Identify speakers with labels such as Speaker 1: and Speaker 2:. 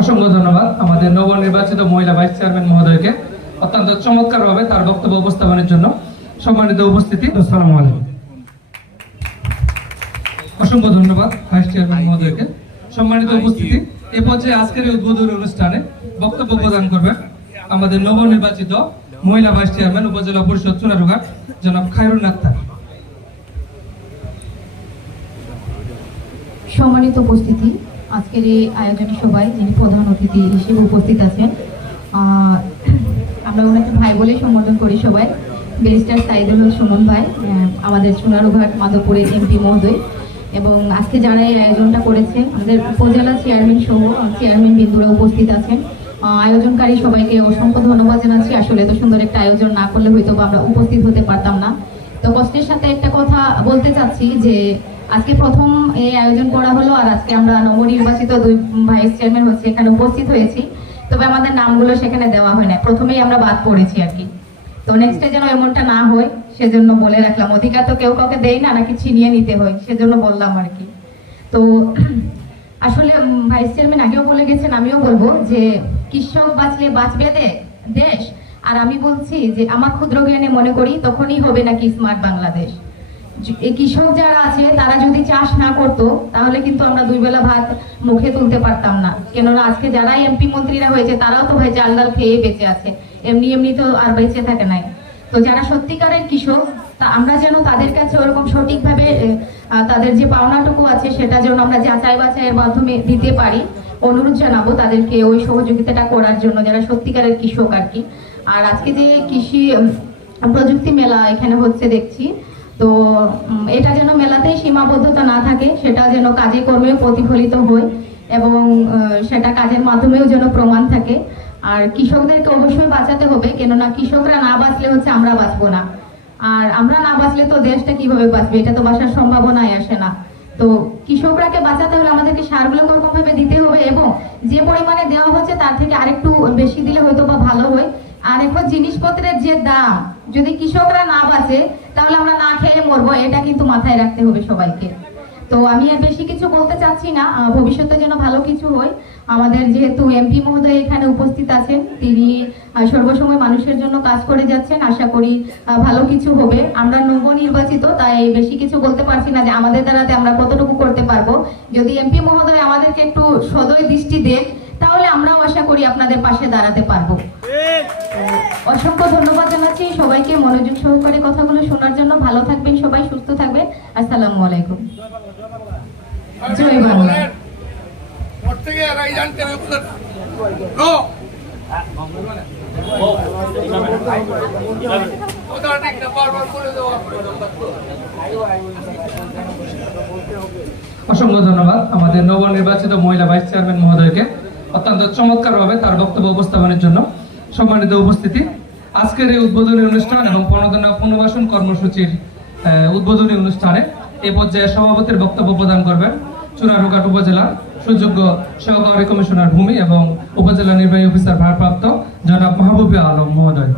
Speaker 1: অসংখ্য ধন্যবাদ। আমাদের নবনির্বাচিত মহিলা ভাইস চেয়ারম্যান মহোদয়কে। অত্যন্ত চমৎকারভাবে তার বক্তব্য উপস্থাপনের জন্য সম্মানিত উপস্থিতি। আলাইকুম। অসংখ্য ধন্যবাদ ভাইস চেয়ারম্যান মহোদয়কে। সম্মানিত উপস্থিতি। এ পর্যায়ে আজকের এই উদ্বোধনী অনুষ্ঠানে বক্তব্য প্রদান করবেন আমাদের নবনির্বাচিত মহিলা ভাইস চেয়ারম্যান উপজেলা পরিষদ চুনারুঘাট জনাব খায়রুল আক্তার
Speaker 2: সম্মানিত উপস্থিতি আজকের এই আয়োজনে সবাই যিনি প্রধান অতিথি হিসেবে উপস্থিত আছেন আহ, আমরা ওনাকে ভাই বলেই সম্বোধন করি সবাই। ব্যারিস্টার সাইদুল হক সুমন ভাই আহ, আমাদের সোনারুঘাট মাধবপুরের এমপি মহোদয়। এবং আজকে যারা এই আয়োজনটা করেছে, আমাদের উপজেলা চেয়ারম্যান সহ চেয়ারম্যান বিন্দুরা উপস্থিত আছেন। আয়োজনকারী সবাইকে অসংখ্য ধন্যবাদ জানাচ্ছি। আসলে এত সুন্দর একটা আয়োজন না করলে হয়তো আমরা উপস্থিত হতে পারতাম না। তো কষ্টের সাথে একটা কথা বলতে চাচ্ছি যে, আজকে প্রথম এই আয়োজন করা হলো আর আজকে আমরা নবনির্বাচিত দুই ভাইস চেয়ারম্যান হচ্ছে এখানে উপস্থিত হয়েছি। তবে আমাদের নামগুলো সেখানে দেওয়া হয় না প্রথমেই আমরা বাদ পড়েছি আর কি। তো নেক্সটে যেন এমনটা না হয় সেজন্য বলে রাখলাম, অধিকার তো কেউ কাউকে দেয় না, নাকি ছিনিয়ে নিতে হয়, সেজন্য বললাম আর কি। তো, আসলে ভাইস চেয়ারম্যান আগেও বলে গেছেন, আমিও বলব যে, কৃষক বাঁচলে বাঁচবে দেশ। আর আমি বলছি যে, আমার ক্ষুদ্র জ্ঞানে মনে করি, তখনই হবে নাকি স্মার্ট বাংলাদেশ। কৃষক যারা আছে, তারা যদি চাষ না করতো, তাহলে কিন্তু আমরা দুই বেলা ভাত মুখে তুলতে পারতাম না। কেননা, আজকে যারা এমপি মন্ত্রীরা হয়েছে, তারাও তো ভাই চাল খেয়ে বেঁচে আছে। এমনি এমনি তো আর বেঁচে থাকে নাই। তো যারা সত্যিকারের কৃষক, তা আমরা যেন তাদের কাছে ওরকম সঠিকভাবে তাদের যে পাওনাটুকু আছে সেটা যেন আমরা যাচাই বাছাইয়ের মাধ্যমে দিতে পারি, অনুরোধ জানাব তাদেরকে ওই সহযোগিতাটা করার জন্য, যারা সত্যিকারের কৃষক আর কি। আর আজকে যে কৃষি প্রযুক্তি মেলা এখানে হচ্ছে দেখছি, তো এটা যেন মেলাতেই সীমাবদ্ধতা না থাকে, সেটা যেন কাজে কর্মে প্রতিফলিত হয় এবং সেটা কাজের মাধ্যমেও যেন প্রমাণ থাকে। আর কৃষকদেরকে অবশ্যই বাঁচাতে হবে, কেননা কৃষকরা না বাঁচলে হচ্ছে আমরা বাঁচবো না। আর আমরা না বাঁচলে তো দেশটা কীভাবে বাঁচবে? এটা তো বাঁচার সম্ভাবনাই আসে না। তো কৃষকরাকে বাঁচাতে হলে আমাদেরকে সারগুলো ভাবে দিতে হবে এবং যে পরিমাণে দেওয়া হচ্ছে তার থেকে আরেকটু বেশি দিলে হয়তো বা ভালো হয়। আর এখন জিনিসপত্রের যে দাম, যদি কৃষকরা না বাঁচে, তাহলে আমরা না খেয়ে মরবো, এটা কিন্তু মাথায় রাখতে হবে সবাইকে। তো আমি আর বেশি কিছু বলতে চাচ্ছি না ভবিষ্যতে যেন ভালো কিছু হয়। আমাদের যেহেতু এমপি মহোদয় এখানে উপস্থিত আছেন তিনি সর্বসময় মানুষের জন্য কাজ করে যাচ্ছেন আশা করি ভালো কিছু হবে। আমরা নবনির্বাচিত তাই বেশি কিছু বলতে পারছি না যে আমাদের দ্বারাতে আমরা কতটুকু করতে পারব। যদি এমপি মহোদয় আমাদেরকে একটু সদয় দৃষ্টি দেন তাহলে আমরাও আশা করি আপনাদের পাশে দাঁড়াতে পারব। অসংখ্য ধন্যবাদ জানাচ্ছি সবাইকে মনোযোগ সহকারে কথাগুলো শোনার জন্য। ভালো থাকবেন সবাই আসসালামু আলাইকুম। জয় বাংলা।
Speaker 1: অসংখ্য ধন্যবাদ। আমাদের নবনির্বাচিত মহিলা ভাইস চেয়ারম্যান মহোদয়কে অত্যন্ত চমৎকারভাবে তার বক্তব্য উপস্থাপনের জন্য সম্মানিত উপস্থিতি। আজকের এই উদ্বোধনী অনুষ্ঠান এবং প্রণোদনা পুনর্বাসন কর্মসূচির উদ্বোধনী অনুষ্ঠানে এ পর্যায়ে সভাপতির বক্তব্য প্রদান করবেন চুনারুঘাট উপজেলা সুযোগ্য সহকারী কমিশনার ভূমি এবং উপজেলা নির্বাহী অফিসার ভারপ্রাপ্ত জনাব মাহবুবে আলম মহোদয়।